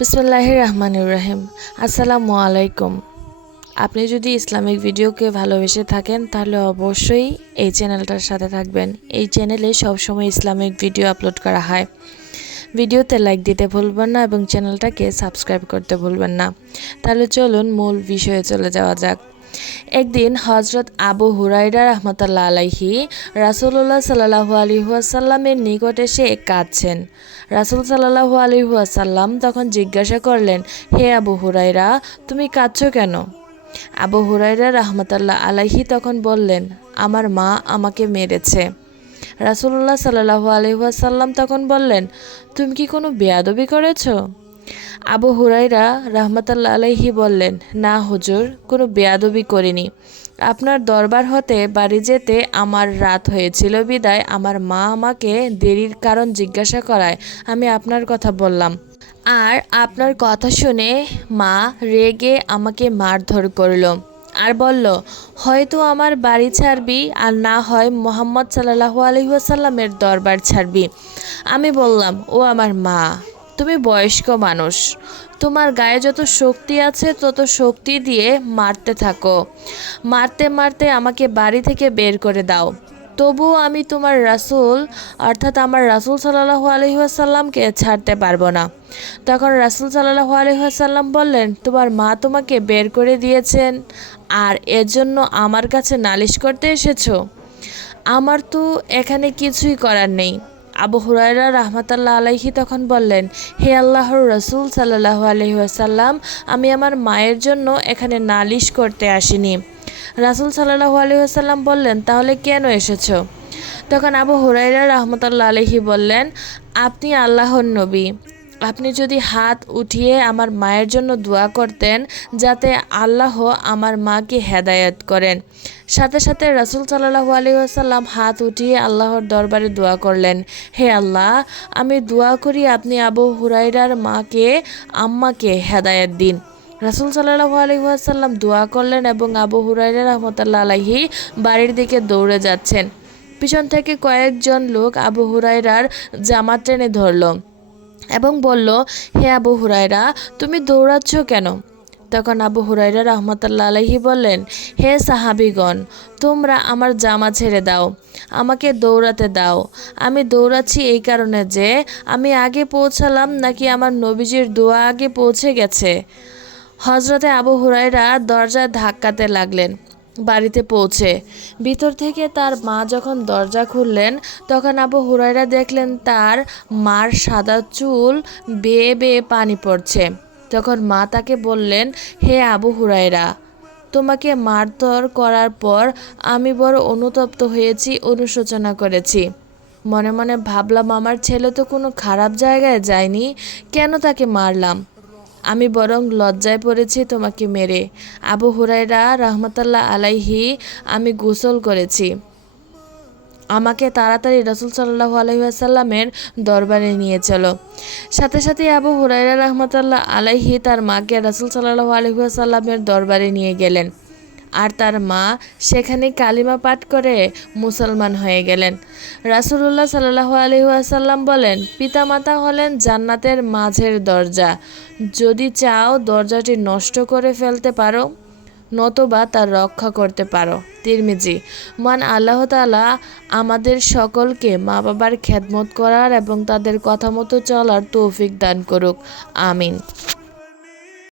বিসমুল্লাহ রহমানুর রহিম। আসসালামু আলাইকুম। আপনি যদি ইসলামিক ভিডিওকে ভালোবেসে থাকেন, তাহলে অবশ্যই এই চ্যানেলটার সাথে থাকবেন। এই চ্যানেলে সবসময় ইসলামিক ভিডিও আপলোড করা হয়। ভিডিওতে লাইক দিতে ভুলবেন না এবং চ্যানেলটাকে সাবস্ক্রাইব করতে ভুলবেন না। তাহলে চলুন মূল বিষয়ে চলে যাওয়া যাক। একদিন হজরত আবু হুরাইরা রহমতাল্লা আলাইহি রাসুল্লাহ সাল্লাহু আলিহাসাল্লামের নিকট এসে কাঁদছেন। রাসুল সাল্লাহু আলিহাসাল্লাম তখন জিজ্ঞাসা করলেন, হে আবু হুরাইরা তুমি কাঁদছ কেন? আবু হুরাইরা রহমতাল্লাহ আলাইহি তখন বললেন, আমার মা আমাকে মেরেছে। রাসুল্লাহ সাল্লাহু আলহাসাল্লাম তখন বললেন, তুমি কি কোনো বেয়াদবি করেছ? আবু হুরাইরা রহমতাল্লা আলাইহি বললেন, না হুজুর, কোনো বেয়াদবি করিনি। আপনার দরবার হতে বাড়ি যেতে আমার রাত হয়েছিল বিদায়। আমার মা আমাকে দেরির কারণ জিজ্ঞাসা করায়। আমি আপনার কথা বললাম। আর আপনার কথা শুনে মা রেগে আমাকে মারধর করল। আর বলল, হয়তো আমার বাড়ি ছাড়বি আর না হয় মোহাম্মদ সাল্লাহু আলহিহাসাল্লামের দরবার ছাড়বি। আমি বললাম, ও আমার মা। তুমি বয়স্ক মানুষ। তোমার গায়ে যত শক্তি আছে, তত শক্তি দিয়ে মারতে থাকো। মারতে মারতে আমাকে বাড়ি থেকে বের করে দাও। তবুও আমি তোমার রাসুল, অর্থাৎ আমার রাসুল সাল্লাহু আলহিহাসাল্লামকে ছাড়তে পারব না। তখন রাসুল সাল্লাহু আলহিহাসাল্লাম বললেন, তোমার মা তোমাকে বের করে দিয়েছেন, আর এজন্য আমার কাছে নালিশ করতে এসেছ? আমার তো এখানে কিছুই করার নেই। আবু হুরাইরা রহমতাল্লাহ আলাইহি তখন বললেন, হে আল্লাহর রসুল সাল্লাহ আলহিহাসাল্লাম আমি আমার মায়ের জন্য এখানে নালিশ করতে আসিনি। রাসুল সাল্লাহ আলহিহাসাল্লাম বললেন, তাহলে কেন এসেছ? তখন আবু হুরাইরা রহমতাল্লাহ আলহি বললেন, আপনি আল্লাহর নবী। আপনি যদি হাত উঠিয়ে আমার মায়ের জন্য দোয়া করতেন, যাতে আল্লাহ আমার মাকে হেদায়ত করেন। সাথে সাথে রাসুল সাল্লাহু আসাল্লাম হাত উঠিয়ে আল্লাহর দরবারে দোয়া করলেন, হে আল্লাহ, আমি দোয়া করি আপনি আবু হুরাইরার মাকে, আম্মাকে হেদায়ত দিন। রাসুল সাল্লাহু আলহিহাসাল্লাম দোয়া করলেন এবং আবু হুরাইরা রহমতাল্লা আলাহি বাড়ির দিকে দৌড়ে যাচ্ছেন। পিছন থেকে কয়েকজন লোক আবু হুরাইরার জামা টেনে ধরল। এবং বলল, হে আবু হুরাইরা তুমি দৌড়াচ্ছ কেন? তখন আবু হুরাইরা রহমতাল্লা আলহি বললেন, হে সাহাবিগণ, তোমরা আমার জামা ছেড়ে দাও, আমাকে দৌড়াতে দাও। আমি দৌড়াচ্ছি এই কারণে যে, আমি আগে পৌঁছালাম নাকি আমার নবীজির দোয়া আগে পৌঁছে গেছে? হজরতে আবু হুরাইরা দরজায় ধাক্কাতে লাগলেন। বাড়িতে পৌঁছে। ভিতর থেকে তার মা যখন দরজা খুললেন, তখন আবু হুরাইরা দেখলেন তার মার সাদা চুল বেয়ে বেয়ে পানি পড়ছে। তখন মা তাকে বললেন, হে আবু হুরাইরা তোমাকে মারধর করার পর আমি বড় অনুতপ্ত হয়েছি, অনুশোচনা করেছি। মনে মনে ভাবলাম, আমার ছেলে তো কোনো খারাপ জায়গায় যায়নি, কেন তাকে মারলাম? আমি বরং লজ্জায় পড়েছি তোমাকে মেরে। আবু হুরাইরা রহমতাল্লাহ আলাইহি আমি গোসল করেছি। আমাকে তাড়াতাড়ি রসুল সাল্লাহ আলহিহাসাল্লামের দরবারে নিয়ে চলো। সাথে সাথে আবু হুরাইরা রহমতাল্লাহ আলাইহি তার মাকে রসুল সাল্লাহ আলহিহাসাল্লামের দরবারে নিয়ে গেলেন। আর তার মা সেখানে কালিমা পাঠ করে মুসলমান হয়ে গেলেন। রাসুলুল্লাহ সাল্লাহ আলহিহাসাল্লাম বলেন, পিতামাতা হলেন জান্নাতের মাঝের দরজা। যদি চাও দরজাটি নষ্ট করে ফেলতে পারো, নতবা তার রক্ষা করতে পারো। তিরমিজি, মান আল্লাহ তালা আমাদের সকলকে মা বাবার খ্যাতমত করার এবং তাদের কথা মতো চলার তৌফিক দান করুক। আমিন।